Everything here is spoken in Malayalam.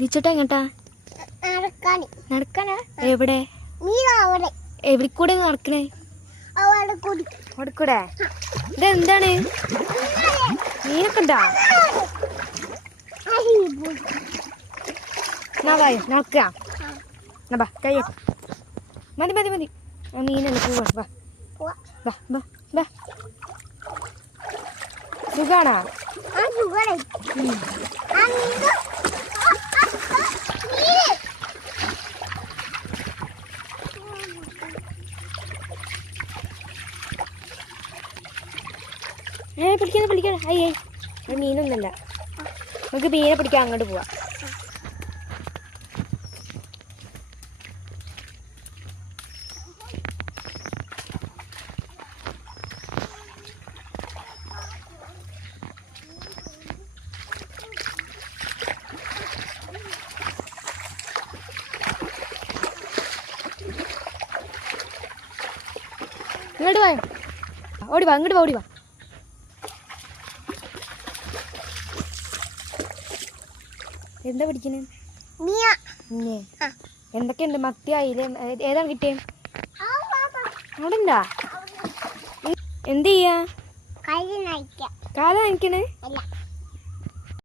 വിളിച്ചിട്ട് എങ്ങട്ടാ? നടക്കാനാ? എവിടെ എവിടെ കൂടെ നടക്കണേ? അവിടെ കൂടെ ഇതെന്താണ്? മീനൊക്കെ ഉണ്ടാ? നടക്ക കൈ മതി മതി മതി. ആ മീനല്ലേ പോവാ. വാ വാ വാ. സുഖാണോ? പിടിക്കാതെ അയ്യേ അത് മീനൊന്നുമല്ല. നമുക്ക് മീനെ പിടിക്കാൻ അങ്ങോട്ട് പോവാം. ഇങ്ങോട്ട് വാ, ഓടി വാ, ഇങ്ങോട്ട് വാ, ഓടി വാ. എന്താ പിടിക്കണേ? എന്തൊക്കെയുണ്ട്? മത്തി, അയില, ഏതാണ് കിട്ടിയേ? അവിടെ ഉണ്ടാ? എന്ത് ചെയ്യാ? കാല നനയ്ക്കണേ?